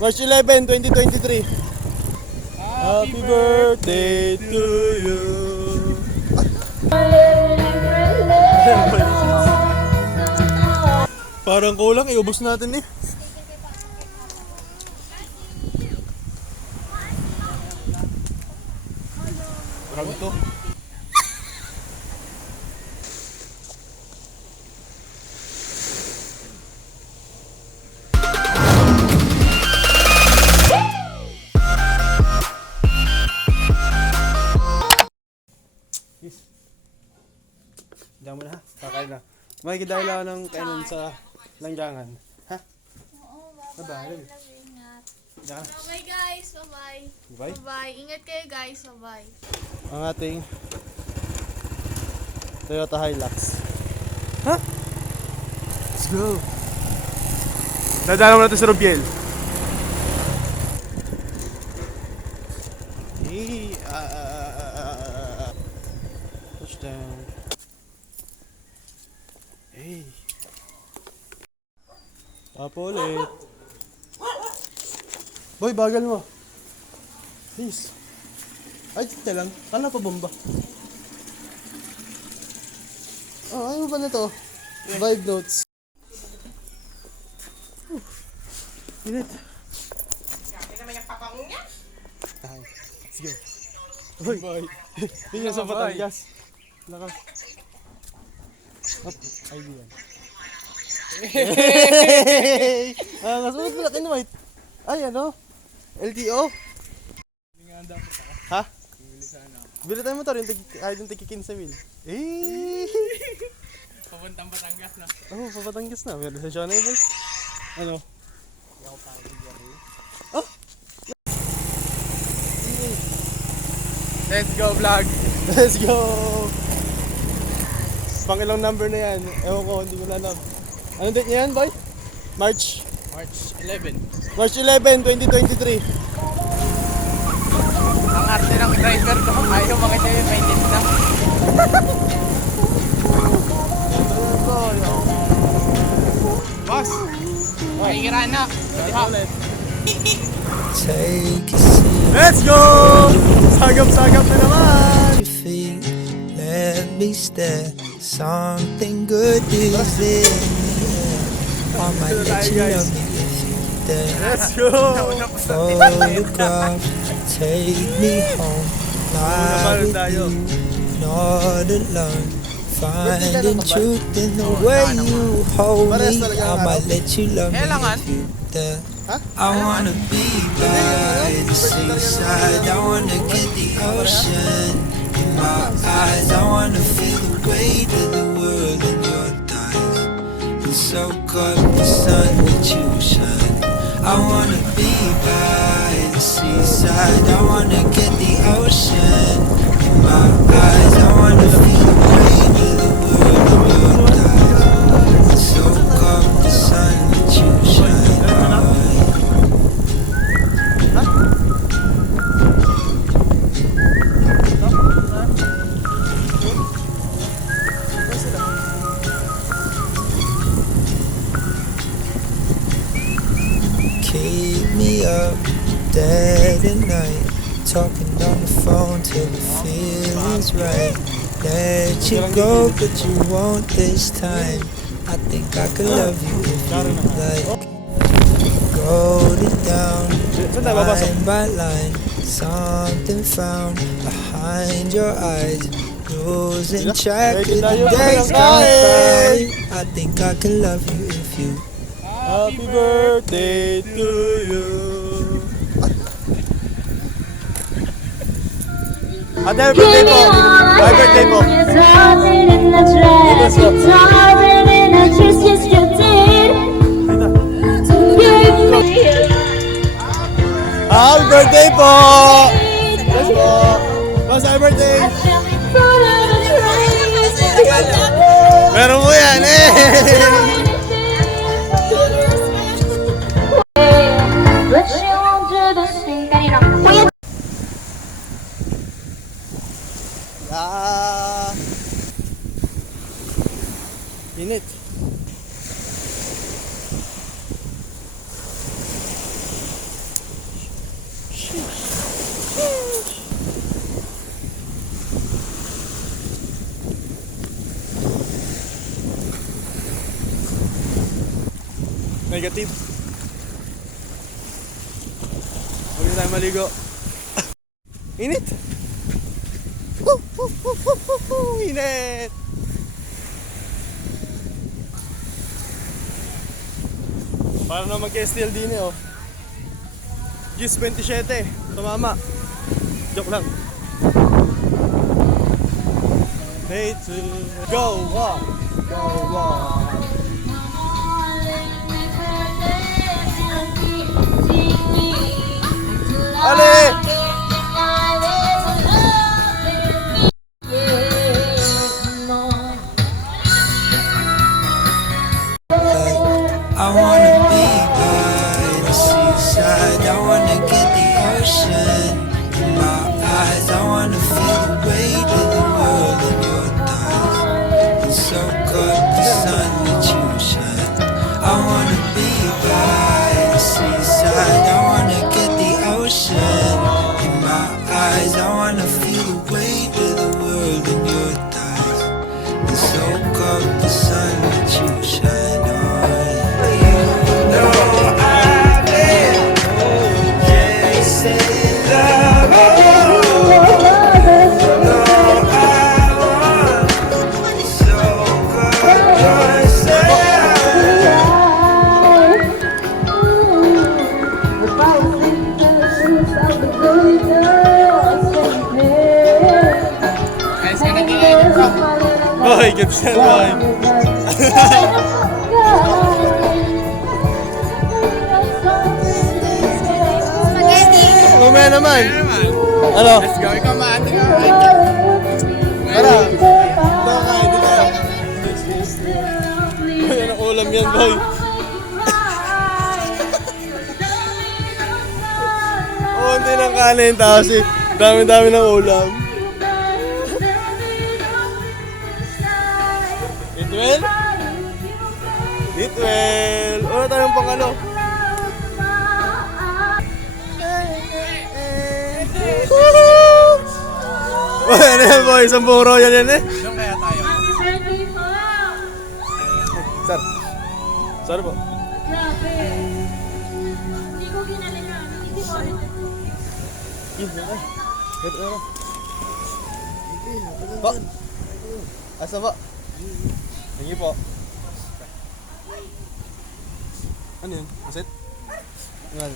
March 11, 2023. Happy birthday to you. Parang kulang, iubos natin eh. Marami to. Diyan mo na ha, kakain na. May dahil ako ng kainan sa langgangan. Ha? Oo, Bye-bye. ingat. Diyan. Bye guys, bye-bye. Bye. Bye-bye. Ingat kayo guys, bye-bye. Ang ating Toyota Hilux. Ha? Let's go! Dadaan mo natin sa Rubiel. Hey, touchdown. Hey. Tapo ulit. Boy, bagal mo. Please. Ay, tita lang. Kala pa bomba. Oh, ano ba na to? Vibe notes. Init. Let's go. Hoy, boy. Tingnan sa Batangas. Lakas. Up, idea. Hey! Ang sunod na laki na white. Ay, ano? LTO? Ha? Bili tayo motor, yung tiki 15 mil. Eh! Papuntang Batangas na. Oh, papatanggis na. Meron sa siya na yun. Ano? Oh! Let's go vlog. Let's go! Pang ilang number na yan? Ewan ko, hindi ko na alam. Anong date niya yan, boy? March? March 11. March 11, 2023. Ang arte ng driver ko. Ayaw makita yung mainit na. Boss! Mahihira na. Take a seat. Let's go! Sagap-sagap na naman! Your feet, let me stare. Something good is in the air. I might let you love me if you dare. Let's go! Photograph, take me home. Lie with you, not alone. Finding truth in the way you hold me. I might let you love me if you dare. I wanna be by the seaside. I wanna get the ocean in my eyes. I wanna feel the weight of the world in your thighs and soak up the sun that you shine. I wanna be by the seaside. I wanna get the ocean in my eyes. I wanna feel the weight of the world in your thighs and soak up the sun that you shine. Keep me up dead at night, talking on the phone till the feeling's right. Let you go, but you won't this time. I think I could love you if you like. Golden down, line by line, something found behind your eyes. Losing track of the days gone by. I think I can love you if you. Happy birthday to you. Ate, happy birthday po. Happy birthday po. Happy birthday po. Yes po. Boss, happy birthday. Meron mo yan eh. Init. negative. Huwag tayo maligo. Init! Init! Para na mag-STL din eh, oh. Gis 27, tumama. Joke lang. Hey to go walk, go walk. Ale! I wanna be by the seaside. I wanna get the ocean in my eyes. I wanna feel the weight of the world in your thighs and soak up the sun that you shine. I wanna be by the seaside. I wanna get the ocean in my eyes. I wanna feel the weight of the world in your thighs and soak up the sun that you shine on. Ayos ka na kinain ko. Boy, gets yan, boy. Mamaya naman. Ano? Let's go, ikaw maating ka. Tara. Ito kain, di tayo. Boy, anong ulam yan, boy? Oo, hindi lang kanin. Tapos dami-dami ng ulam. Eat well? Eat well. Wala tayong pangalo. Boy, ano yan, boy? 10 royal yan eh. Doon kaya tayo. Sir. Sorry po. Po. Asa po? Sige po. Ano yun? Maset? Ano?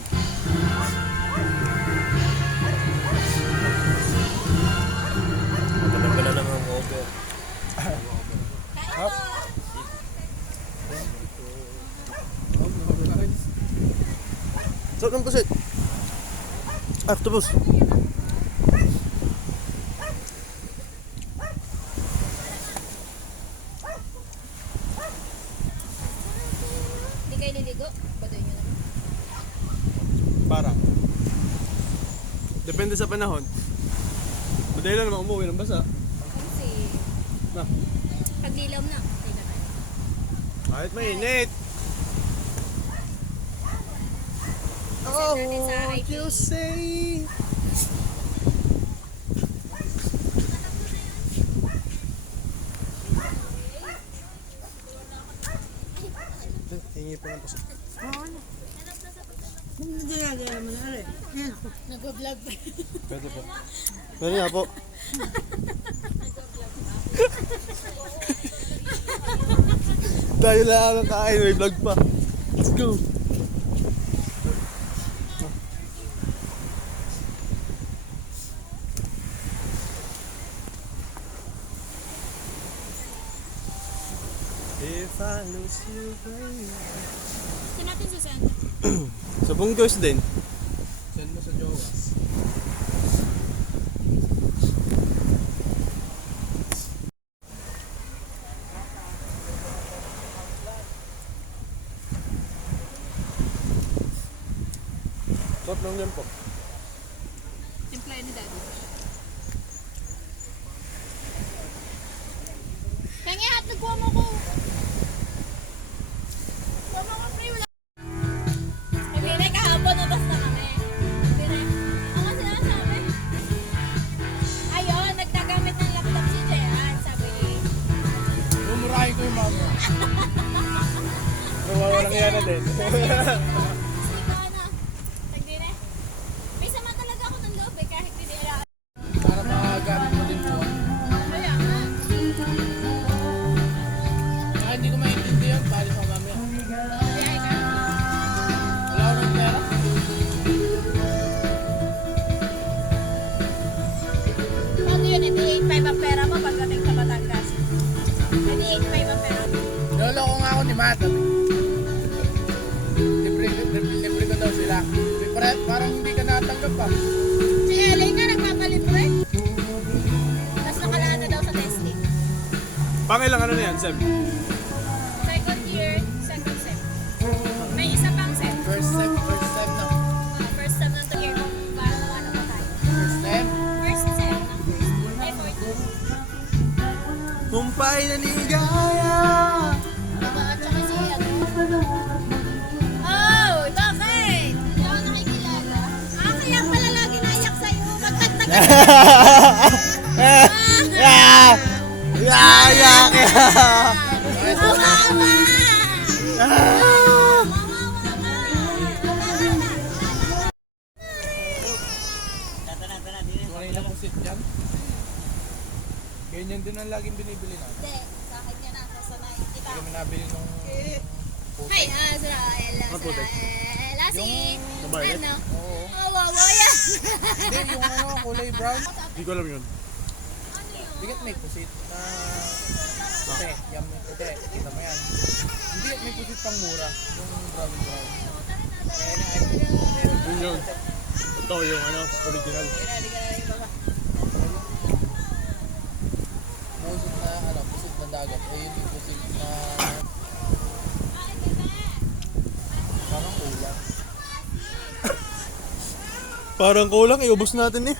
Matalaga na naman ang over. Hap? Saan ang pasit? Octopus. Hindi kayo niligo? Badoy nyo na. Para. Depende sa panahon. Madali lang naman umuwi ng basa. Kasi, Na, pagdilaw na. Tayo na tayo. kahit mainit. Oh, natin sa what you say? Hingi pa ng paso. Nag-vlog pa. Pwede po. Pwede nga po. Dahil lang ang kain, may vlog pa. Let's go. If I lose you, baby. Saan natin sa saan? Sa Bunggos din. Send mo sa Jowas. Sarap lang yan po. Timplay ni Daddy. Tangi at nagkuha mo ko. Sama ko free wala. Hindi na kahapon na basta kami. Hindi na. Ang sinasabi. Ayun, nagtagamit ng laptop si Jehan. Sabi. Bumurahin ko yung mama. Nawawalan Mamaya na din. Sige ka na. Tagdine. May sama talaga ako ng loob eh, kahit hindi nila. Para magagamit mo din po. Kaya nga. Saka hindi ko maintindihan, bali pa mamaya. Kaya ka. Wala ko ng pera. Paano yun? Hindi 8.5 ang pera mo pagdating sa Batangas. Hindi 8.5 ang pera mo. Loloko nga ako ni Matt. Libre ko daw sila. Parang hindi ka natanggap pa. Si Elay nga nagpapalibre. Tapos nakalaan na daw sa testing. Pangilang ano na yan, Sem? Second year, second sem. May isa pang sem. First sem na. First sem ng year kung paano pa tayo. First sem. First sem ng first year. Ay, fourth year. Kumpay na ligaya. Diba? At saka si ano? Oh, bakit? Hindi ako nakikilala. Kaya pala lagi naiyak sa'yo. Magkanta ka. Mawawa! Tunay na pusit yan. Ganyan din ang laging binibili natin. Hindi, sa akin yan ang sasanay. Kita. Hindi kami nabili nung Hi, Azrael. Lasi. Babae? Ano? Oo. Oh, wawa yan. Hindi, yung ano, kulay brown. Hindi ko alam yun. Bigat may pusit na puti. Yan may puti. Kita mo yan. Hindi may pusit pang mura. Yung brown. Yun yun. Ito yung ano, original. Pusit na dagat. Ayun yung pusit na parang ulam. Parang kulang, iubos natin eh.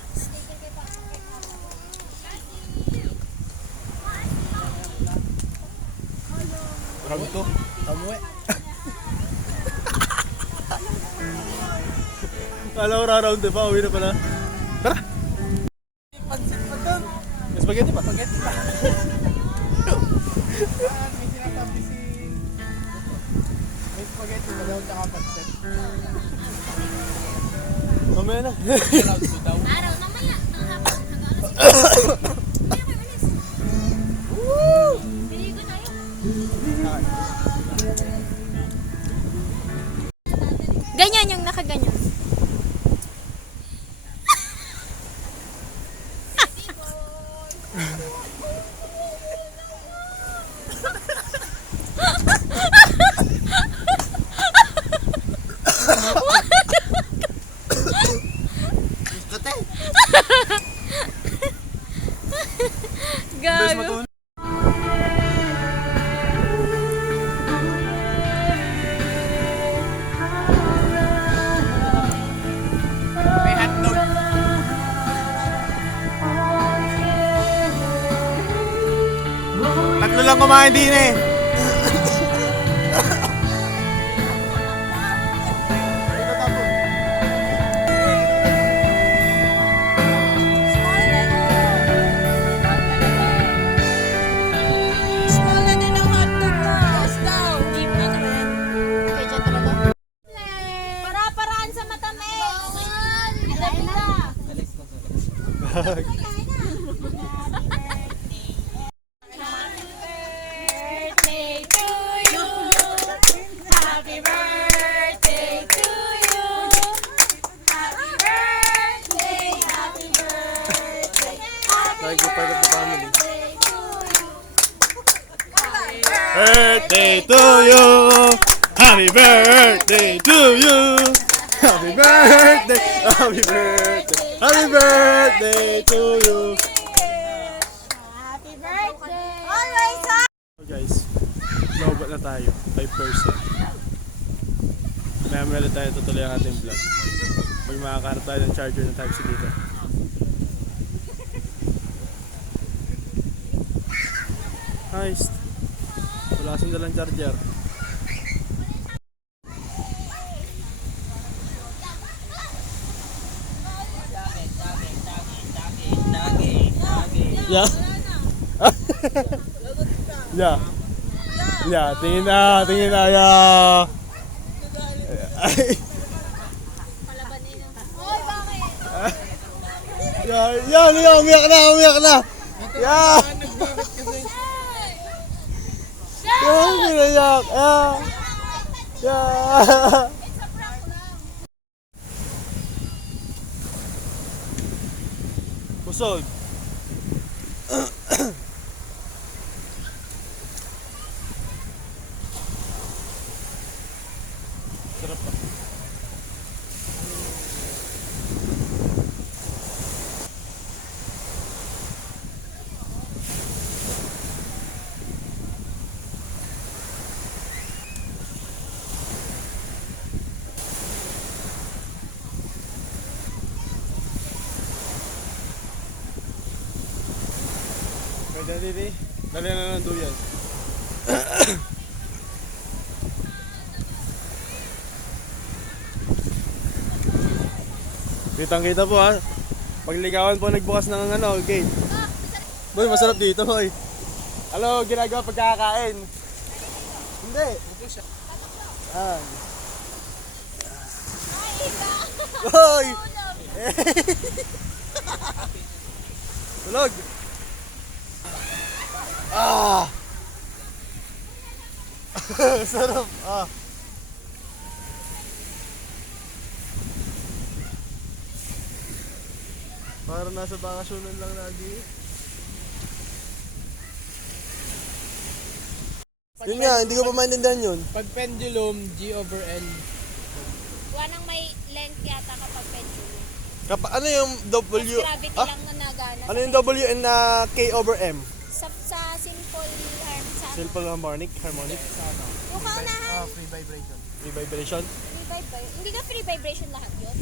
Grabe to. Tamuwi. Kala ko ra-round pa, uwi na pala. Tara! Pansit pa doon. May spaghetti pa. Spaghetti pa. May sinasabi si... May spaghetti pa daw tsaka pansit. Mamaya na. Allowed to daw. Araw, mamaya. Ang hapon. Hanggang alas 10. Piligo tayo. Ganyan yung nakaganyan. Bes Gago. matulog. May hotdog. Tatlo lang kumain din eh. Small na din ang hotdog mo. Basta. Deep na naman. Okay, dyan talaga. Para-paraan sa mata, me. Alain na. Birthday to you. Happy birthday to you. Happy birthday, happy birthday. Like you're part of the family. Birthday Birthday to you. Happy birthday to you. Happy birthday. Happy birthday. Happy birthday to you. Happy birthday. Always So guys, lobat na tayo. 5%. Maya na tayo tutuloy ang ating vlog. Pag makakaharap tayo ng charger ng Type-C dito. Nice. Wala kasing dalang charger. Yeah. Yeah. Yeah, tingin na, yeah. Ay. Palabanin na. Oy, bakit? Yan, umiyak na. Yan. Yan, pinayak. Yan. Busog. Sarap pa. Dali na ng duyan. Kitang-kita po ha. Pagligawan po nagbukas ng gate. Boy, masarap dito, boy. Ano ginagawa pagkakain? Hindi. Ah. Boy! Tulog! Ah! Sarap! Ah! Para nasa bakasyonan lang lagi. Yun nga, hindi ko pa maintindihan yun. Pag pendulum, G/L. Wanang may length yata kapag pendulum. Ano yung Mas W? gravity Ah? lang na nagana. Ano yung W and K/M? Sa simple harm sa Simple harmonic? yung kaunahan. Free vibration. Free vibration? Free vibration. Hindi ka free vibration lahat yun.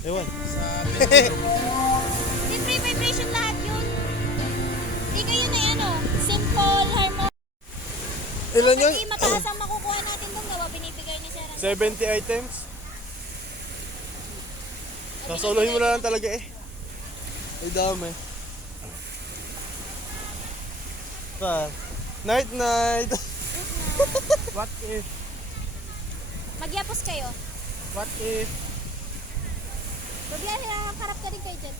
Ewan. Sa pendulum. Hindi free vibration lahat yun. Hindi kayo na yan o. Simple harmonic. Ilan yun? Hindi mataas ang makukuha natin doon. Diba binibigay ni Sir. 70 items? Sasolohin mo na lang talaga eh. Ay dami. Night. What if? Magyapos kayo. What if? Babiyan, harap ka din kayo dyan.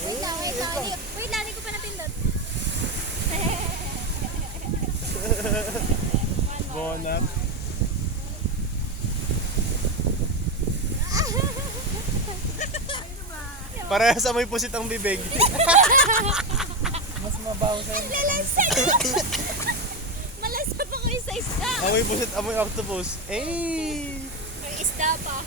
Wait lang. Wait lang, hindi ko pa napindot. Bonat. Parehas amoy pusit ang bibig. Mas mabaho sa Ang lalasay! Malasa pa ko yung sa isda. Amoy pusit, amoy octopus. Eh! May isda pa.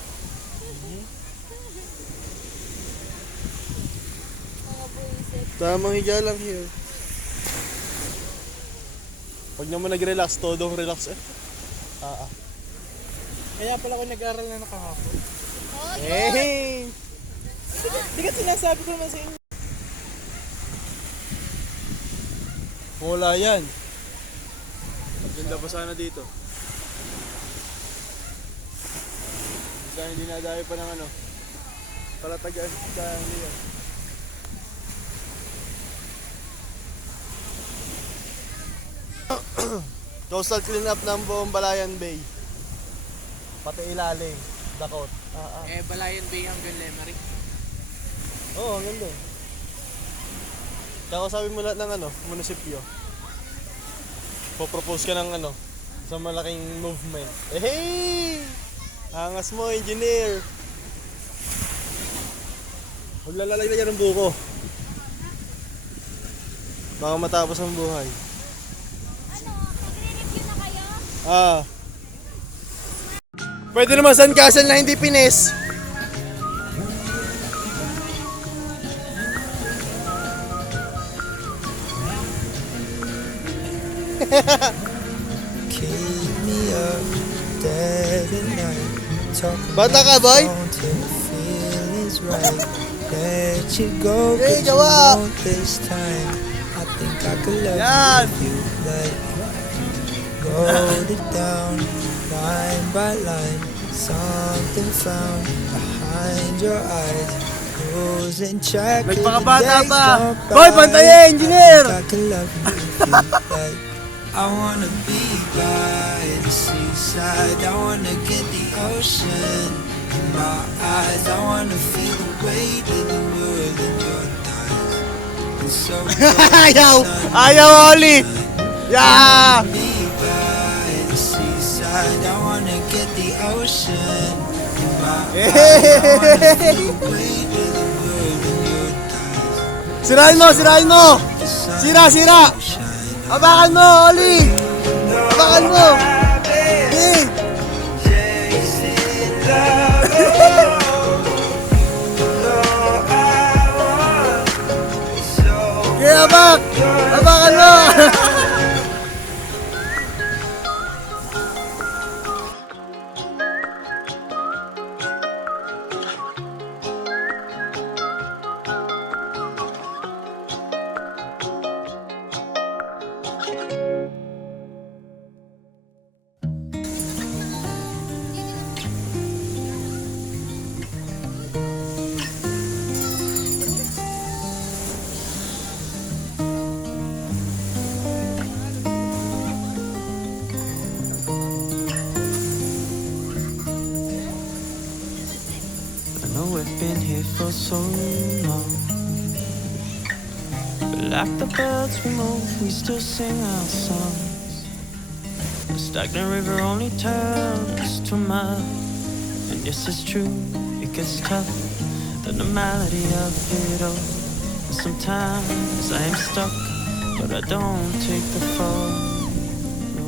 Mga buwisit. Tamang higa lang here. Pag naman nag-relax, todong relax eh. Kaya pala ako nag-aral na nakahapon. Oh, yun. Eh! Hindi ka sinasabi ko naman sa inyo. Wala yan. Ganda pa sana dito. Dahil hindi nadaya pa ng palatagan sa yan. Coastal cleanup ng buong Balayan Bay. Pati ilalim, Dakot. Balayan Bay hanggang Lemery. Oo, ang ganda. Kakausapin mo lahat ng munisipyo. Popropose ka ng sa malaking movement. Eh, hey! Angas mo, engineer. Huwag lalalay na yan ng buko. Baka matapos ang buhay. Magre-review na kayo? Pwede naman sandcastle na hindi pines. Keep me up dead at night. Talk Bata ka, boy? till the feeling's right. Let you go, Hey, but you gawa! won't this time. I think I could love Yan! you like wrote it down line by line. Something found behind your eyes. Losing track of the Nagpakabata days pa. gone Boy, by. pantayin, engineer! I think I could love you if you like. I wanna be by the seaside. I wanna get the ocean in my eyes. I wanna feel the weight of the world in your thighs. And so Ayaw! Ayaw, Oli! Yeah! me by the seaside. I wanna get the ocean in my eyes. I wanna feel the weight of the world in your thighs. Sirain mo! Sirain mo! Sira! Sira! Abakan mo, Oli! Abakan mo! Hey! Okay, abak! Abakan mo! I know we've been here for so long, but like the birds we move, we still sing our songs. The stagnant river only turns to mud, and yes, it's true, it gets tough. The normality of it all. And sometimes I am stuck, but I don't take the fall. No.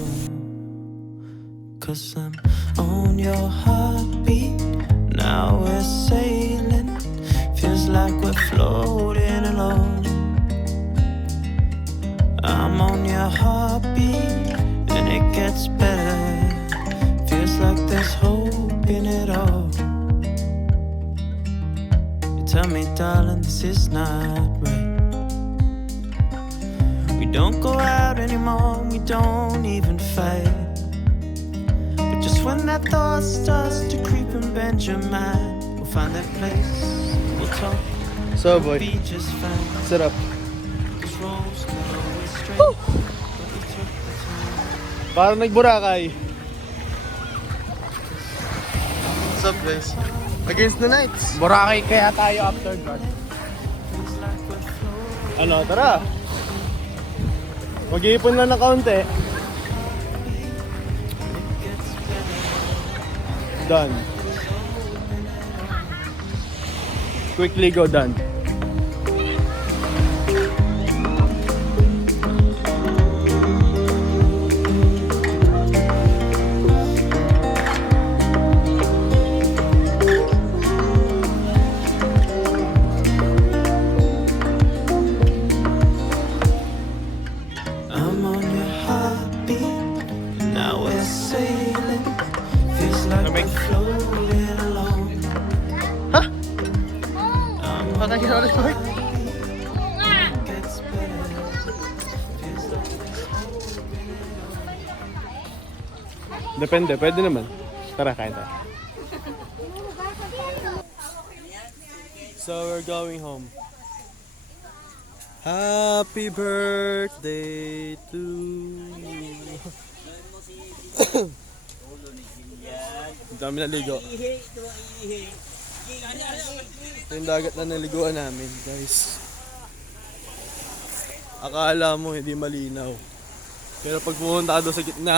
'Cause I'm on your heartbeat. Now we're sailing, feels like we're floating alone. I'm on your heartbeat, and it gets better. Feels like there's hope in it all. You tell me, darling, this is not right. We don't go out anymore, we don't even fight. Just when that thought starts to creep and bend your mind, we'll find that place, we'll talk, So, boy. be just fine. Sarap. This road's not always straight, but we took the time. Parang nagburakay. What's up, guys? Against the Knights. Boracay kaya tayo after God. Feels like we're floating. Ano, tara. Mag-iipon lang ng kaunti. Done. Quickly go done. I'm on your heartbeat, now we're sailing. Feels like we're floating alone. Huh? I'm on Patay ka ulit, boy. gets better. Feels like there's hope in it all. Depende, pwede naman. Tara, kain tayo. So we're going home. Happy birthday to you. Ang dami naligo. Ito yung dagat na naliguan namin, guys. Akala mo hindi malinaw. Pero pag pumunta ka doon sa gitna,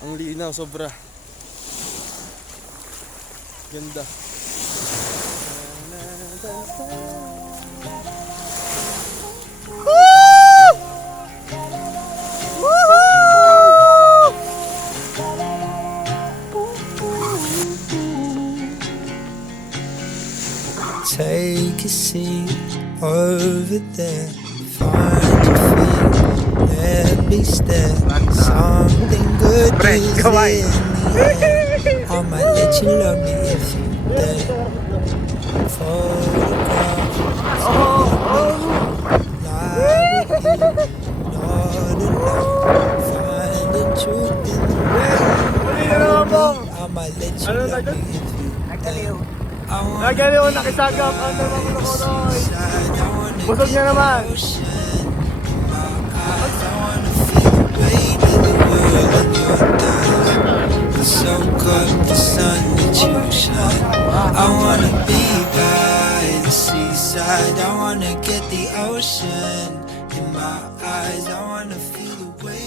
ang linaw, sobra. Ganda. Take a seat over there. Find your feet. Let me stare. Something good is in the air. I might let you love me if you dare. Photograph. Lie with you. Not alone. Finding truth in the way you hold me. I might let you love me if you dare. Nagaliw, nakisagap. Ano naman ako, Noy? Busog niya naman. I wanna feel the weight girl in your thighs. Soak up the sun that you shine. I wanna be by the seaside. I wanna get the ocean in my eyes. I wanna feel the way